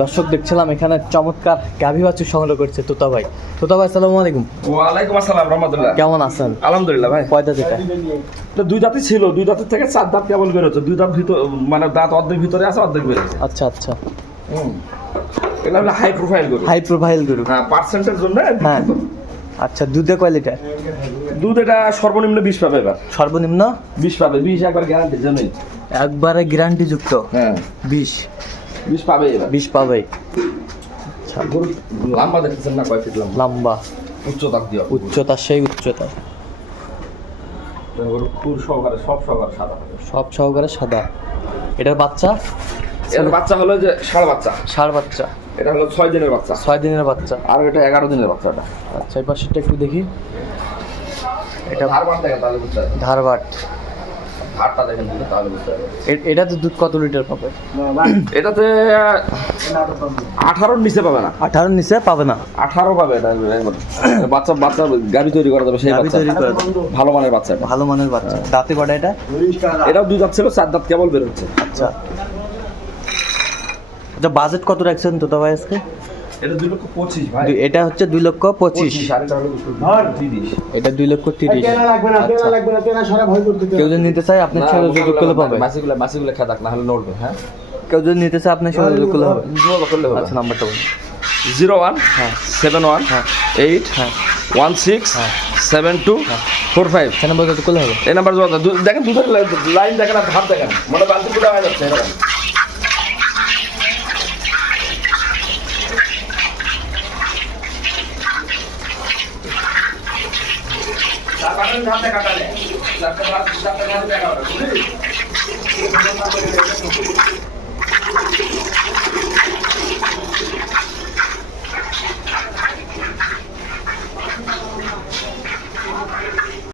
দর্শক দেখছিলাম এখানে চমৎকার গাভী বাছুর সংগ্রহ করছে তোতা ভাই। তোতা ভাই আসসালামু আলাইকুম। ওয়ালাইকুম আসসালাম রহমতুল্লাহ। কেমন আছেন? আলহামদুলিল্লাহ ভাই। কয় দাঁত এটা? এটা দুই দাঁতই ছিল, দুই দাঁতের থেকে চার দাঁত কেবল বেরোচ্ছে, দুই দাঁত ভিতর মানে দাঁত অর্ধেক ভিতরে আছে অর্ধেক বেরোচ্ছে। আচ্ছা আচ্ছা, এটা হলো হাই প্রোফাইল গরু। হাই প্রোফাইল গরু। হ্যাঁ, পার্সেন্টের জন্য হ্যাঁ আচ্ছা, দুধে কয় লিটার? দুধ এটা সর্বনিম্ন 20 পাবে এবার। সর্বনিম্ন 20 পাবে, 20 একবার গ্যারান্টি জন্যই। একবারে গ্যারান্টি যুক্ত। হ্যাঁ 20 পাবে এবার। 20 পাবে। গরু লম্বা দেখতেছেন না, কয় ফিট লম্বা, লম্বা, উচ্চতা দিয়ে উচ্চতা সেই উচ্চতা, গরু খুর সহকারে সব সহকারে সাদা। সব সহকারে সাদা। এটার বাচ্চা? এর বাচ্চা হলো যে ষাঁড় বাচ্চা। ষাঁড় বাচ্চা। এটা হলো 6 দিনের বাচ্চা। 6 দিনের বাচ্চা। আর এটা 11 দিনের বাচ্চাটা। আচ্ছা, এই পাশেরটা একটু দেখি। এটা ধারবাট দেখেন তাহলে বুঝতে পারবেন। ধারবাট। ধারটা দেখেন তাহলে বুঝতে পারবেন। এটাতে দুধ কত লিটার পাবে? এটাতে 18 নিচে পাবে না। 18 নিচে পাবে না। 18 পাবে এটা বাচ্চা বাচ্চা গাভী তৈরি করা যাবে সেই গাভী বাচ্চা। তৈরি করা যাবে। ভালো মানের বাচ্চা এটা। ভালো মানের বাচ্চা। দাঁতে কটা এটা? এটাও দুই দাঁত ছিল, 4 দাঁত কেবল বের হচ্ছে। আচ্ছা, এটা বাজেট কত রাখছেন তোতা ভাই আজকে? এটা 2,25,000 ভাই। এটা হচ্ছে 2,25,000। আর এটা হলো 30। এটা 2,30,000। লাগবে না, তেনা লাগবে না, তেনা সারা ভয় করতে কেউ যদি নিতে চায় আপনার সাথে যোগাযোগ করলে পাবে। মাসিগুলো খাদাক না হলে নড়বে। হ্যাঁ, কেউ যদি নিতে চায় আপনার সাথে যোগাযোগ করলে হবে। যোগাযোগ করলে হবে। আচ্ছা, নাম্বারটা বলুন। 01 হ্যাঁ 71 হ্যাঁ 8 হ্যাঁ 16 হ্যাঁ 72 45। সে নাম্বার যোগাযোগ করলে হবে। এই নাম্বার দেখেন, দুধের লাইন দেখেন আর ধার দেখেন, মনে বালতি পুরো হয়ে যাচ্ছে এরকম। তার পাশে ধারটা কাটালে, চারটে ধার দেখা হবে, বুঝলি?